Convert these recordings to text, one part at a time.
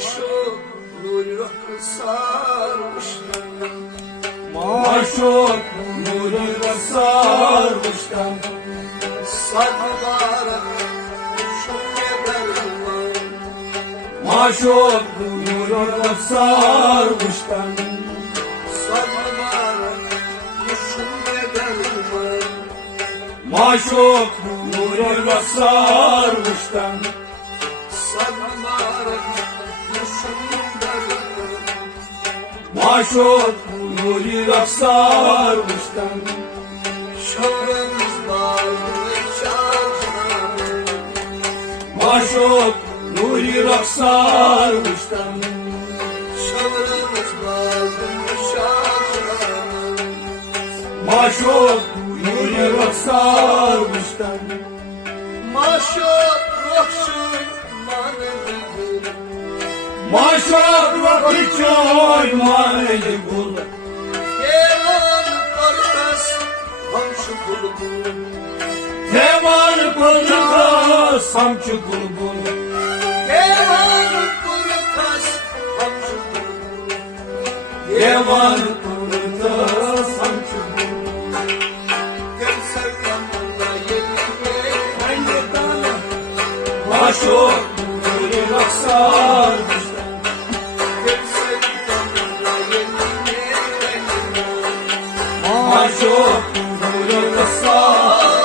Maşuk nuru sarmışlar. Maşuk nuruyla sarmışlar. Sarmalara çok kederler. Maşuk nuruyla sarmışlar. Sarmalara çok kederler. Maşuk nuruyla sarmışlar. Sarmalara çok kederler. Maşuk nuruyla sarmışlar. Şöhremiz bağlı çarşılar. Maşuk nuruyla sarmışlar. Şöhremiz bağlı çarşılar. Maşuk nuruyla sarmışlar. Maşuk rohşun manevdir. Maşuk vakıçoy maneli bul. Keman karkas hamşı bulbul. Teman kıldı samçı bulbul. Keman karkas hamşı bulbul. Teman kıldı samçı bulbul. Gel sevdamla yelike. Maşuk nuruyla sarmışlar. Gel sevdamla yelike. Maşuk nuruyla sarmışlar.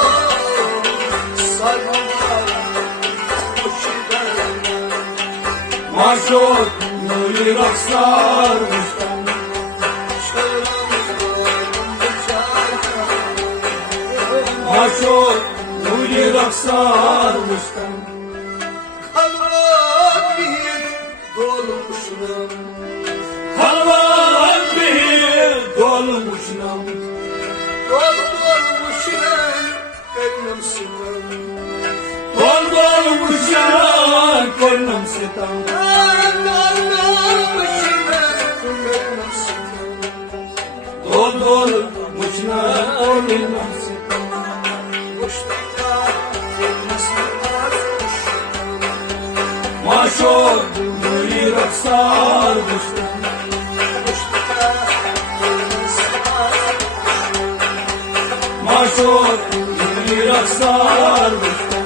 Maşuk nuruyla sarmışlar. Maşuk nuruyla sarmışlar. Kalmak bir dolmuşlar. Kalvan bir dolmuşlar. Dolmuşlar gönlüm sıkın. Dolmuşlar gönlüm sitem. Dolmuşlar gönlüm sıkın. Dolmuşlar gönlüm sitem. Kuşta elmaslar Maşuk nuruyla sarmışlar. Kuşta elmaslar Maşuk nuruyla sarmışlar.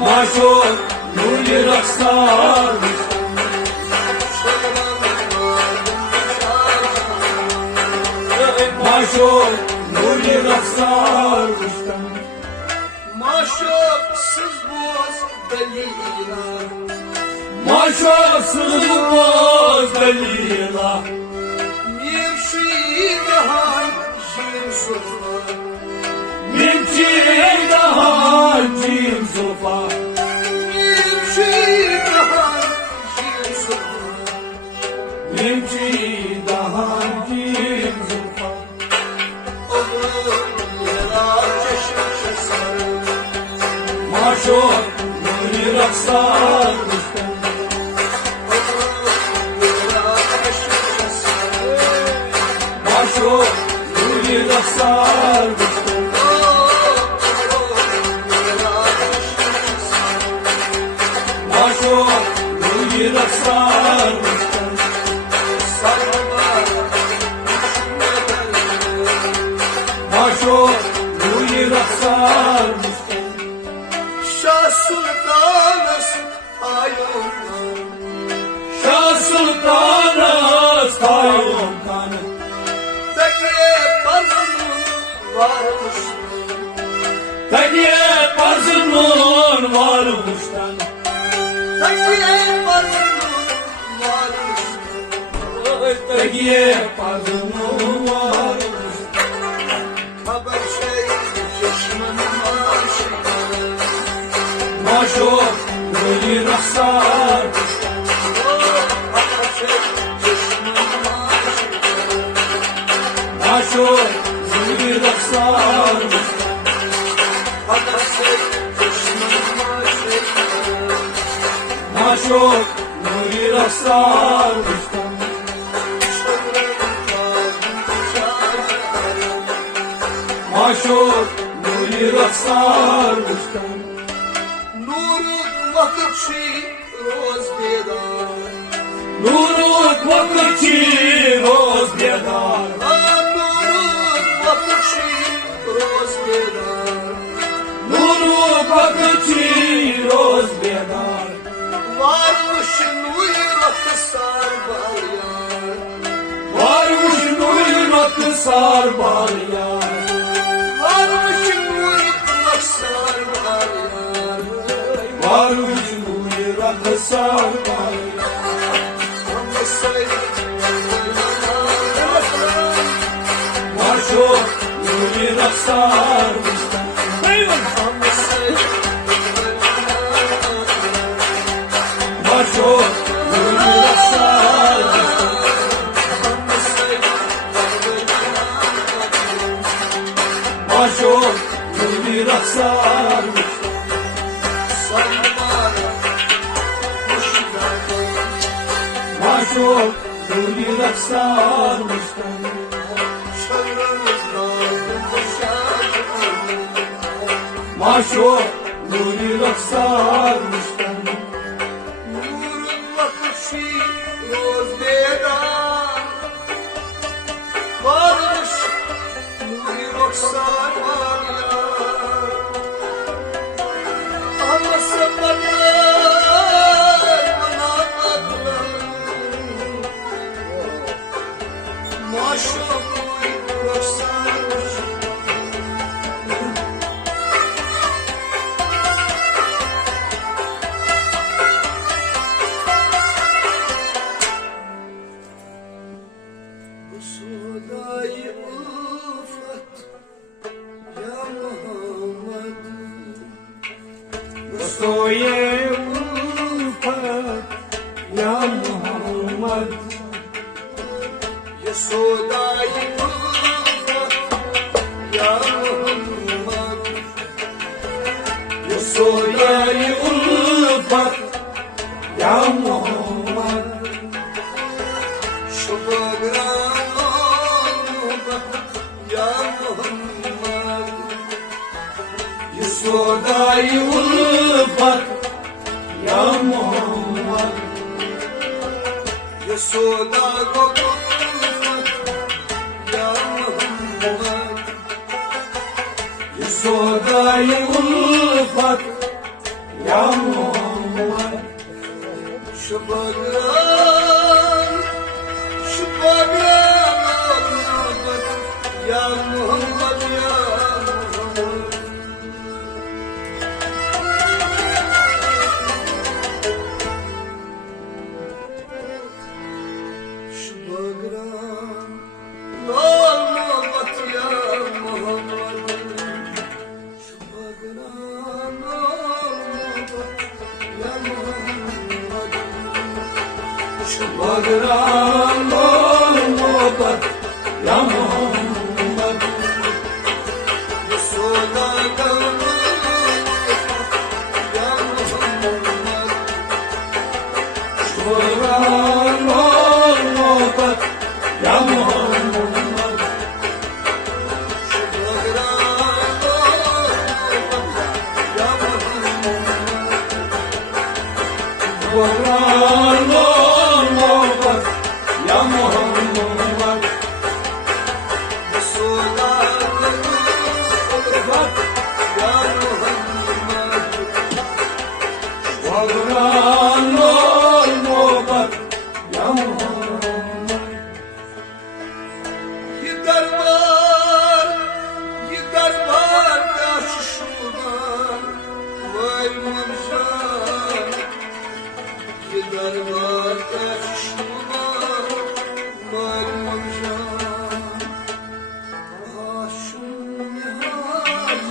Maşuk nuruyla sarmışlar. Maşuk nuruyla sarmışlar. Maşuksuz boz belina. Maşuksuz boz belina. Mimşi daha jim sofa. Mimçi daha cim sofa. Mimşi daha jim sofa. Mimçi daha cim sofa. Oğlum yara çeşit sarı. Maşuk nuruyla sarmışlar. Oğlum yara çeşit sarı. Maşuk nuruyla sarmışlar. Maşuk nuruyla sarmışlar. Maşuk nuruyla sarmışlar. Şah Sultanız ayollar. Şah Sultanı sayın kanı. Tekre bazımın varmış. Tekiye barzının varmıştan. Tekre bazımın varmış. Tekiye barzının varmış. Haber şey çeşmenin aşıkları. Maşuk nuruyla sarmıştan. Haber şey çeşmenin aşıkları. Maşuk nuruyla sarmıştan. Haber şey çeşmenin aşıkları. Maşuk nuruyla sarmıştan. Maşuk nuruyla sarmıştan. نورك وقت شي روز بیدار نورك وقت شي روز بیدار نورك وقت شي روز بیدار نورك وقت شي روز بیدار varmış nuyrat sar baryar varmış nuyrat sar baryar varmış nuyrat sar baryar varmış nuyrat sar baryar Marşo nuyrat sar Marşo nuyrat sar Marşo nuyrat sar Marşo nuyrat sar Marşo nuyrat sar varmış nuyrat sar baryar anlasın bana Soye ufak ya Muhammed Yesodai ya Muhammad Soye ufak ya Muhammed ya Muhammad Yesodai ufak ya Muhammed Yesoda ya Muhammad Yesodai ufak ya Muhammed Şubagran ya Muhammad ya Muhammad Şubagran ya Muhammad Şubagran ya Muhammad Bagran olmadı ya Muhammed Yesoda ya Muhammad Bagran olmadı ya Muhammed Bagran olmadı ya Muhammed Bagran olmadı ya Muhammed Yedar var da şuşular Vay mumcan Yedar var da şuşular Vay mumcan Aşın nihayet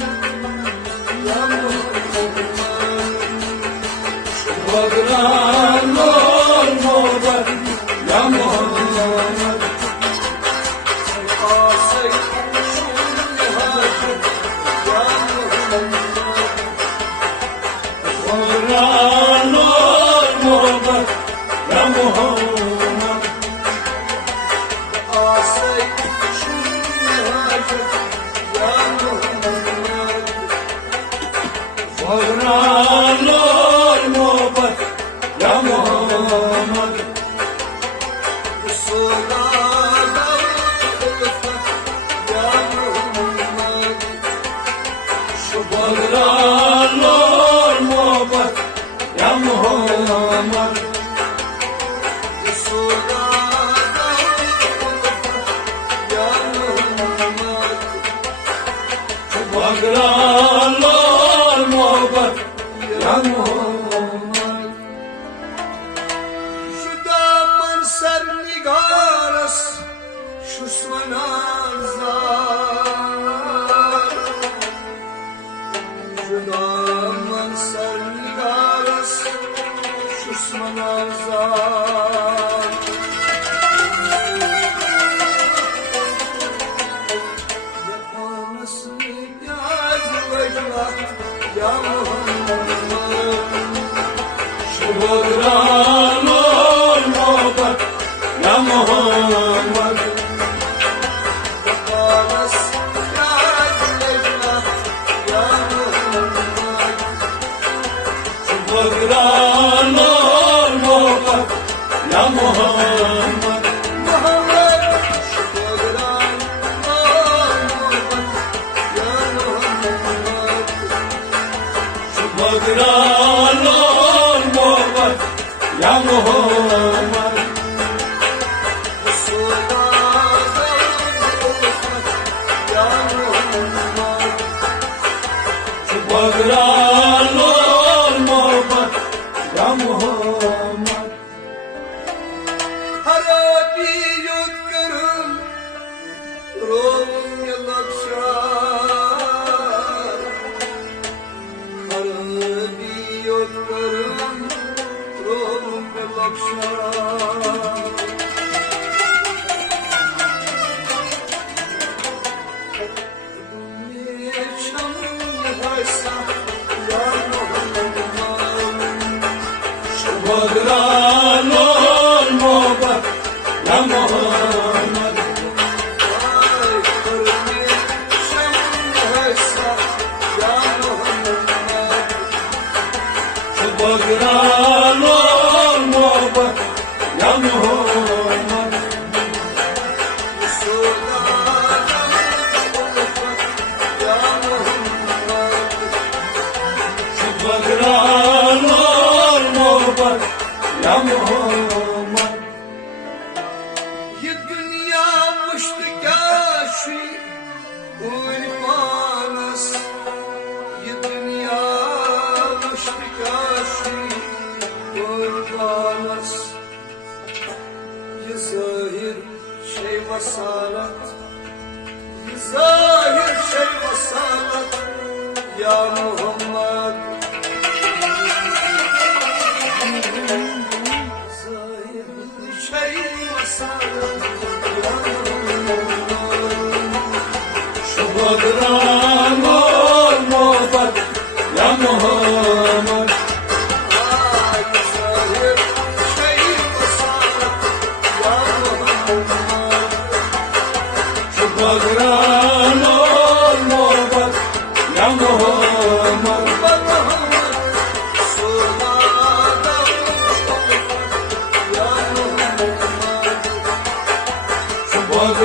Ya Muhammed Bagran olmadı ya Muhammed Asay şun nihayet Ya Muhammed Bagran olmadı ya Muhammed Asay şun nihayet Ya Muhammed Bagran بغرانور محبت یا محمد بغرانور محبت یا محمد بغرانور محبت یا محمد Şuda manser nigaras şusmanar zar Şuda manser nigaras şusmanar zar Yapanası yaz vecla ya Muhammed بغرانور محبت یا محمد بغرانور محبت یا محمد بغرانور محبت یا محمد بغرانور محبت یا محمد بغرانور محبت یا محمد بغرانور محبت یا محمد بغرانور محبت یا محمد Ye dünya müştikaşi ulfanas Ye dünya müştikaşi ulfanas Ye zahir şey vasalat Ye zahir şey vasalat Ya Muhammed Zahir şey vasalat Ya بغرانور محبت یا محمد بغرانور محبت یا محمد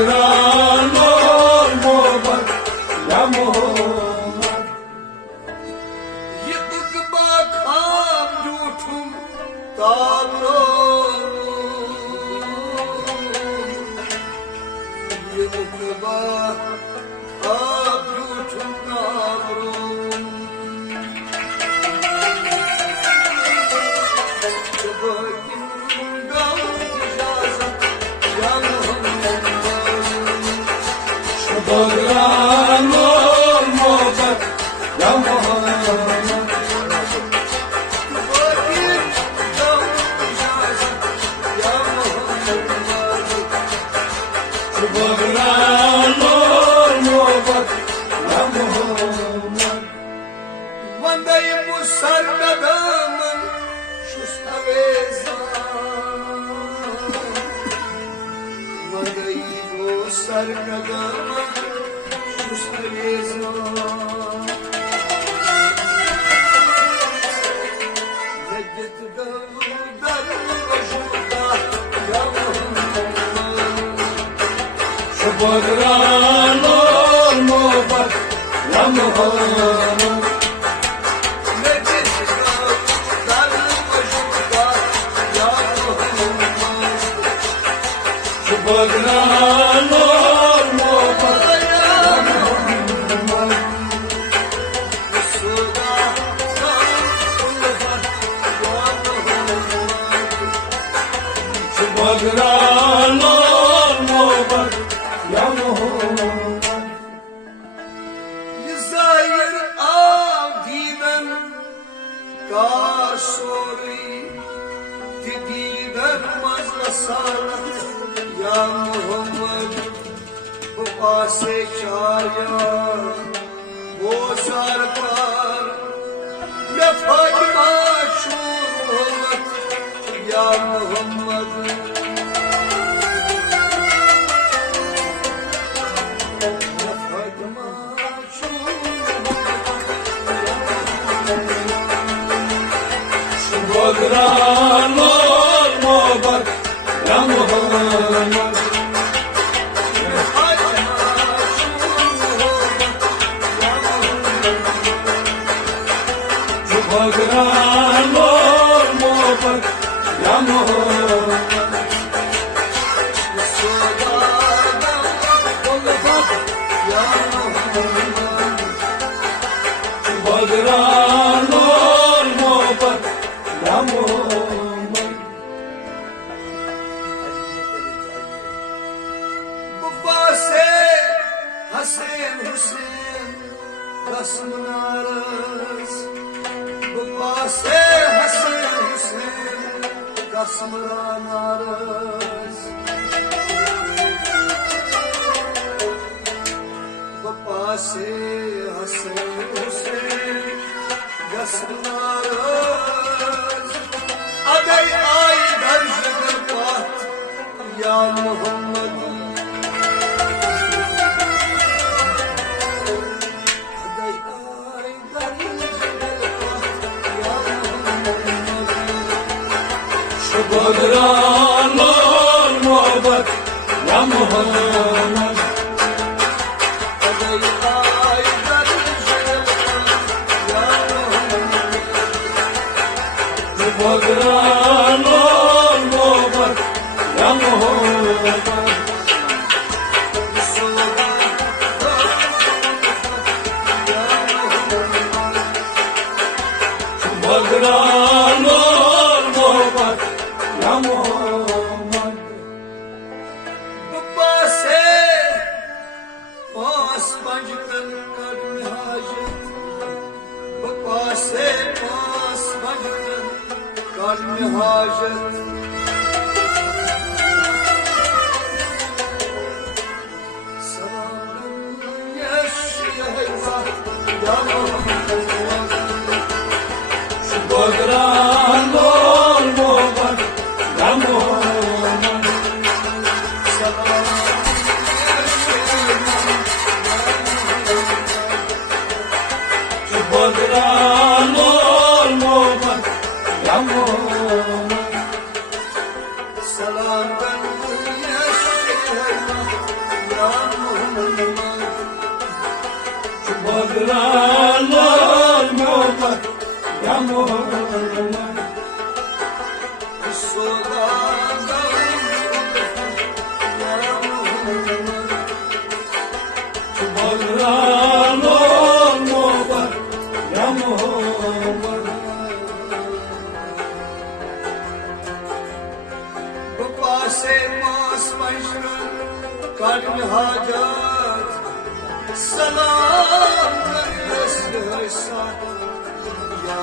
بغرانور محبت یا محمد بغرانور محبت یا محمد بغرانور محبت یا محمد Vandayım bu sargadamın şusna vezan Vandayım bu sargadamın şusna vezan بگران محبت یا محمد بگران محبت بگران محبت یا محمد Zahir avdiden kasori dididen mazlasar ya Muhammed bu pase çaya bozar par ne Fatıma çuvat ya Muhammed بگران محبت یا محمد بگران محبت یا محمد بگران محبت یا محمد Babası Hasan Hüseyin Kasım Narız Babası Hasan Hüseyin Kasım Narız Babası Hasan Hüseyin Kasım Narız Aday ay darjıdır pat Ya Muhammed بگران محبت یا محمد بگران محبت یا محمد بگران محبت یا محمد Babası Osmancık'ın kalbi hacet Babası Osmancık'ın kalbi hacet Salam yaşayacak Ya Muhammed بگران محبت یا محمد بگران محبت یا محمد Salam ben yaşayacak Ya Muhammed بگران محبت یا محمد بگران محبت یا محمد Babası Osmancık'ın kalbi hacet Salam ben yaşayacak Ya